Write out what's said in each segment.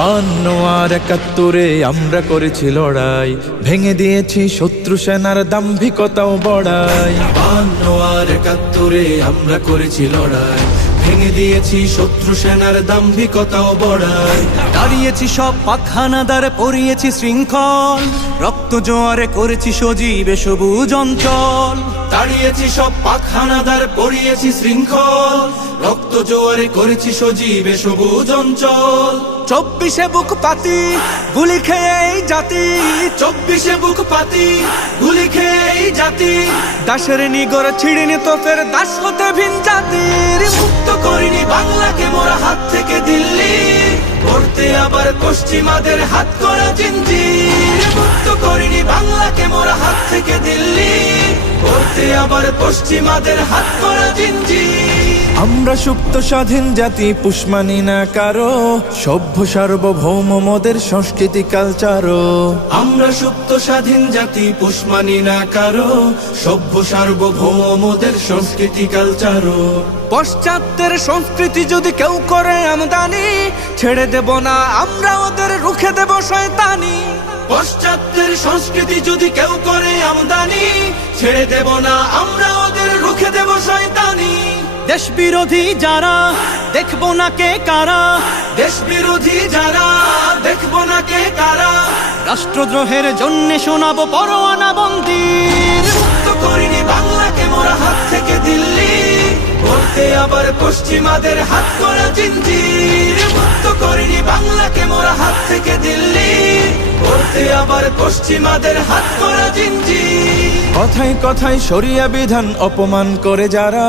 বান্ন আর একাত্তরে আমরা করেছি লড়াই। ভেঙে দিয়েছি শত্রু সেনার দাম্ভিকতাও বড়াই। বান্ন আর একাত্তরে আমরা করেছি লড়াই। ভেঙে দিয়েছি শত্রু সেনার দাম্ভিকতাও বড়াই। দাঁড়িয়েছি সব পাখানাদার, পরিয়েছি শৃঙ্খল। রক্ত জোয়ারে করেছি সজীবে সবুজ অঞ্চল। দাঁড়িয়েছি সব পাখানাদার পড়িয়েছি শৃঙ্খল। রক্ত জোয়ারে করেছি সজীবে সবুজ অঞ্চল। চব্বিশে বুক পাতি গুলি খেয়ে এই জাতি। চব্বিশে বুক পাতি গুলি খেয়ে এই জাতি। দাসের নিগর ছিড়িনি তো ফের দাস হতে ভিন জাতির। মুক্ত করিনি বাংলাকে মোরা হাত থেকে দিল্লি। করতে আবার পশ্চিমাদের হাত করা জিঞ্জির। মুক্ত করিনি বাংলাকে মোরা হাত থেকে দিল্লি। আবার পশ্চিমাদের হাত করা আমরা সুপ্ত স্বাধীন জাতি পুষ্মানি না কারও। সভ্য সার্বভৌম মোদের সংস্কৃতি কালচারও। আমরা সুপ্ত স্বাধীন জাতি পুষ্মানি না কারও। সভ্য সার্বভৌম মোদের সংস্কৃতি কালচারও। পশ্চাত্যের সংস্কৃতি যদি কেউ করে আমদানি ছেড়ে দেব না আমরা ওদের রুখে দেব শয়তানি। পশ্চাত্যের সংস্কৃতি যদি কেউ করে আমদানি ছেড়ে দেব না আমরা ওদের রুখে দেব শয়তানি। দেশ বিরোধী যারা দেখব না কে কারা। দেশ বিরোধী যারা দেখব না কে কারা। রাষ্ট্রদ্রোহের জন্য শোনাবো পরোয়ানা বন্দির মুক্ত করিনি বাংলাকে মোরা হাত থেকে দিল্লি। করতে আবার পশ্চিমাদের হাত করা জিঞ্জির। মুক্ত করিনি বাংলাকে মোরা হাত থেকে দিল্লি। করতে আবার পশ্চিমাদের হাত করা জিঞ্জির। কথায় কথায় সরিয়া বিধান অপমান করে যারা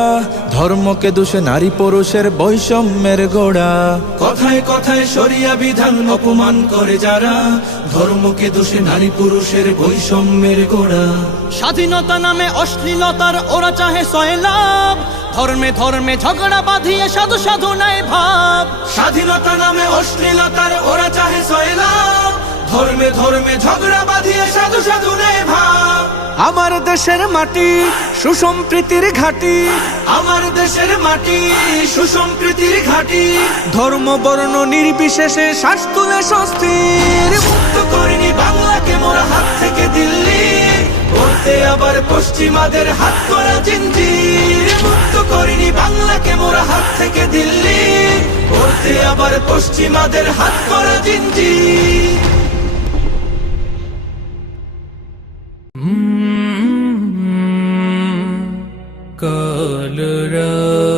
ধর্মকে দোষে নারী পুরুষের বৈষম্যের গোড়া। কথায় কথায় সরিয়া বিধান অপমান করে যারা ধর্মকে দোষে নারী পুরুষের বৈষম্যের গোড়া। স্বাধীনতা নামে অশ্লীলতার ওরা চাহে সয়লাভ ধর্মে ধর্মে ঝগড়া বাঁধিয়ে সাধু সাধু নাই ভাব। স্বাধীনতা নামে অশ্লীলতার ওরা চাহে সয়লাভ ধর্মে ধর্মে ঝগড়া বাঁধিয়ে সাধু সাধু নেই আমার দেশের মাটি, সুসম্প্রীতির ঘাটি। আমার দেশের মাটি, সুসম্প্রীতির ঘাটি। ধর্ম, বর্ণ, নির্বিশেষে শ্বাস তুলে স্বস্তির। মুক্ত করিনি বাংলাকে মোরা হাত থেকে দিল্লি। করতে আবার পশ্চিমাদের হাত করা জিঞ্জির। মুক্ত করিনি বাংলাকে মোরা হাত থেকে দিল্লি। করতে আবার পশ্চিমাদের হাত করা জিঞ্জির। lura